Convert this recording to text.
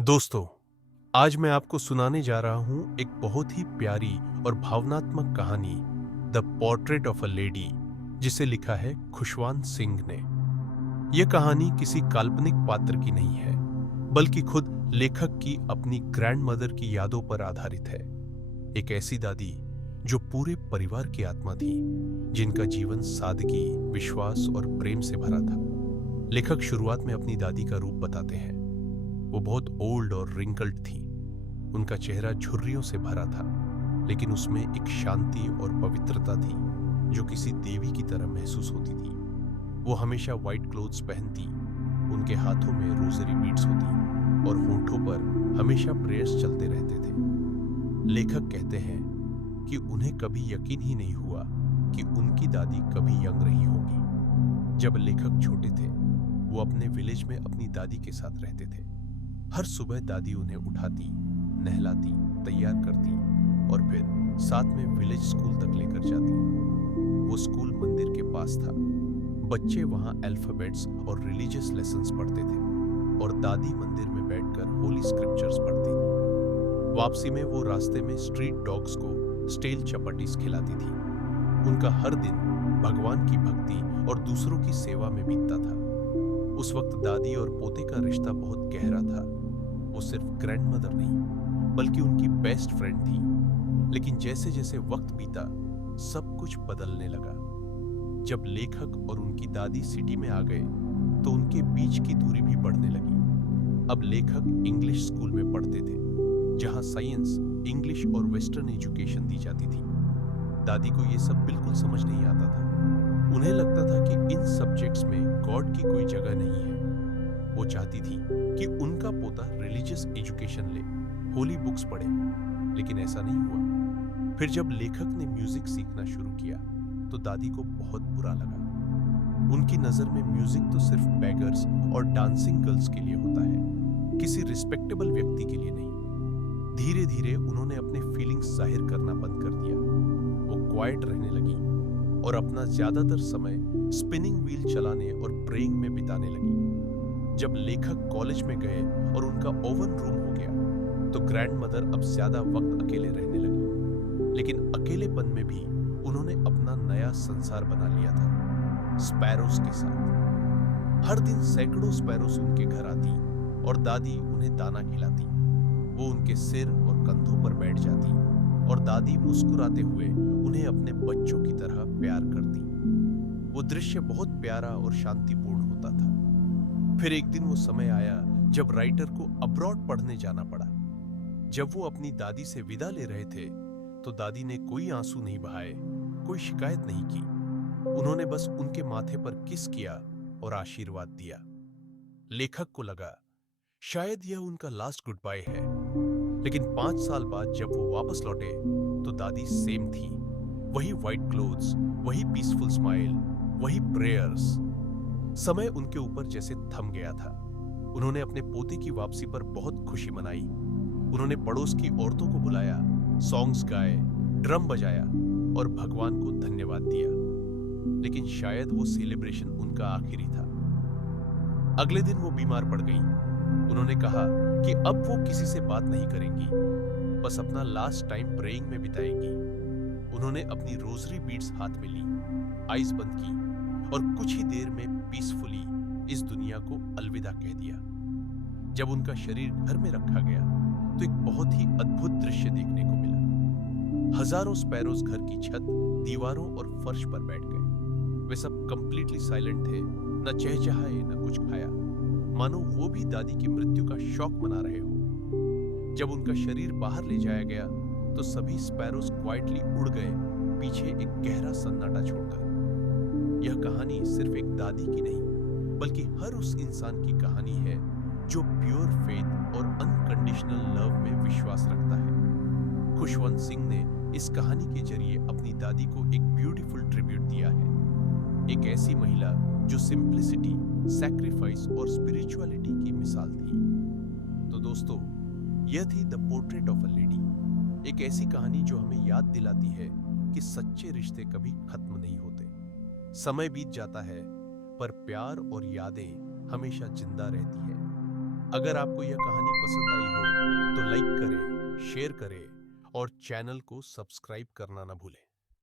दोस्तों, आज मैं आपको सुनाने जा रहा हूं एक बहुत ही प्यारी और भावनात्मक कहानी, the portrait of a lady, जिसे लिखा है खुशवंत सिंह ने। यह कहानी किसी काल्पनिक पात्र की नहीं है, बल्कि खुद लेखक की अपनी ग्रैंडमदर की यादों पर आधारित है। एक ऐसी दादी जो पूरे परिवार की आत्मा थी, जिनका जीवन सादगी, विश्वास और प्रेम से भरा था। लेखक शुरुआत में अपनी दादी का रूप बताते हैं। वो बहुत ओल्ड और रिंकल्ड थी। उनका चेहरा झुर्रियों से भरा था, लेकिन उसमें एक शांति और पवित्रता थी जो किसी देवी की तरह महसूस होती थी। वो हमेशा व्हाइट क्लोथ्स पहनती, उनके हाथों में रोजरी बीड्स होती और होठों पर हमेशा प्रेयर्स चलते रहते थे। लेखक कहते हैं कि उन्हें कभी यकीन ही नहीं हुआ कि उनकी दादी कभी यंग रही होगी। जब लेखक छोटे थे, वो अपने विलेज में अपनी दादी के साथ रहते थे। हर सुबह दादी उन्हें उठाती, नहलाती, तैयार करती और फिर साथ में विलेज स्कूल तक लेकर जाती। वो स्कूल मंदिर के पास था। बच्चे वहां अल्फाबेट्स और रिलीजियस लेसन्स पढ़ते थे और दादी मंदिर में बैठकर होली स्क्रिप्चर्स पढ़ती थी। वापसी में वो रास्ते में स्ट्रीट डॉग्स को स्टेल चपाटीज खिलाती थी। उनका हर दिन भगवान की भक्ति और दूसरों की सेवा में बीतता था। उस वक्त दादी और पोते का रिश्ता बहुत गहरा था। वो सिर्फ ग्रैंडमदर नहीं, बल्कि उनकी बेस्ट फ्रेंड थी। लेकिन जैसे जैसे वक्त बीता, सब कुछ बदलने लगा। जब लेखक और उनकी दादी सिटी में आ गए, तो उनके बीच की दूरी भी बढ़ने लगी। अब लेखक इंग्लिश स्कूल में पढ़ते थे, जहां साइंस, इंग्लिश और वेस्टर्न एजुकेशन दी जाती थी। दादी को ये सब बिल्कुल समझ नहीं आता था। उन्हें लगता था कि इन सब्जेक्ट्स में गॉड की कोई जगह नहीं है। वो चाहती थी कि उनका पोता रिलीजियस एजुकेशन ले, होली बुक्स पढ़े, लेकिन ऐसा नहीं हुआ। फिर जब लेखक ने म्यूजिक सीखना शुरू किया, तो दादी को बहुत बुरा लगा। उनकी नजर में म्यूजिक तो सिर्फ बेगर्स और डांसिंग गर्ल्स के लिए होता है, किसी रिस्पेक्टेबल व्यक्ति के लिए नहीं। धीरे धीरे उन्होंने अपने फीलिंग्स जाहिर करना बंद कर दिया। वो क्वाइट रहने लगी और अपना ज्यादातर समय स्पिनिंग व्हील चलाने और प्रेइंग में बिताने लगी। जब लेखक कॉलेज में गए और उनका ओवन रूम हो गया, तो ग्रैंडमदर अब ज्यादा वक्त अकेले रहने लगी। लेकिन अकेलेपन में भी उन्होंने अपना नया संसार बना लिया था, स्पैरोस के साथ। हर दिन सैकड़ों स्पैरोस उनके घर आती और दादी उन्हें दाना खिलाती। वो उनके सिर और कंधों पर बैठ जाती और दादी मुस्कुराते हुए उन्हें अपने बच्चों की तरह प्यार करती। वो दृश्य बहुत प्यारा और शांतिपूर्ण होता था। फिर एक दिन वो समय आया जब राइटर को अब्रॉड पढ़ने जाना पड़ा। जब वो अपनी दादी से विदा ले रहे थे, तो दादी ने कोई आंसू नहीं बहाए, कोई शिकायत नहीं की। उन्होंने बस उनके माथे पर किस किया और आशीर्वाद दिया। लेखक को लगा शायद यह उनका लास्ट गुड बाय है। लेकिन 5 साल बाद जब वो वापस लौटे, तो दादी सेम थी। वही व्हाइट क्लोथ्स, वही पीसफुल स्माइल, वही प्रेयर्स। समय उनके ऊपर जैसे थम गया था। उन्होंने अपने पोते की वापसी पर बहुत खुशी मनाई। उन्होंने पड़ोस की औरतों को बुलाया, सॉन्ग्स गाए, ड्रम बजाया और भगवान को धन्यवाद दिया। लेकिन शायद वो सेलिब्रेशन उनका आखिरी था। अगले दिन वो बीमार पड़ गई। उन्होंने कहा कि अब वो किसी से बात नहीं करेंगी, बस अपना लास्ट टाइम प्रेइंग में बिताएंगी। उन्होंने अपनी रोजरी बीड्स हाथ में ली, आईज बंद की और कुछ ही देर में पीसफुली इस दुनिया को अलविदा कह दिया। जब उनका शरीर घर में रखा गया, तो एक बहुत ही अद्भुत दृश्य देखने को मिला। हजारों स्पैरोज घर की छत, दीवारों और फर्श पर बैठ गए। वे सब कंप्लीटली साइलेंट थे, न चहचहाए न कुछ खाया, मानो वो भी दादी की मृत्यु का शौक मना रहे हो। जब उनका शरीर बाहर ले जाया गया, तो सभी स्पैरोज क्वाइटली उड़ गए, पीछे एक गहरा सन्नाटा छोड़कर। यह कहानी सिर्फ एक दादी की नहीं, बल्कि हर उस इंसान की कहानी है जो प्योर फेथ और अनकंडीशनल लव में विश्वास रखता है। खुशवंत सिंह ने इस कहानी के जरिए अपनी दादी को एक ब्यूटीफुल ट्रिब्यूट दिया है। एक ऐसी महिला जो सिंप्लिसिटी, सैक्रिफाइस और स्पिरिचुअलिटी की मिसाल थी। तो दोस्तों, यह थी the portrait of a lady, एक ऐसी कहानी जो हमें याद दिलाती है कि सच्चे रिश्ते कभी खत्म नहीं होते। समय बीत जाता है, पर प्यार और यादें हमेशा जिंदा रहती है। अगर आपको यह कहानी पसंद आई हो तो लाइक करें, शेयर करें और चैनल को सब्सक्राइब करना ना भूलें।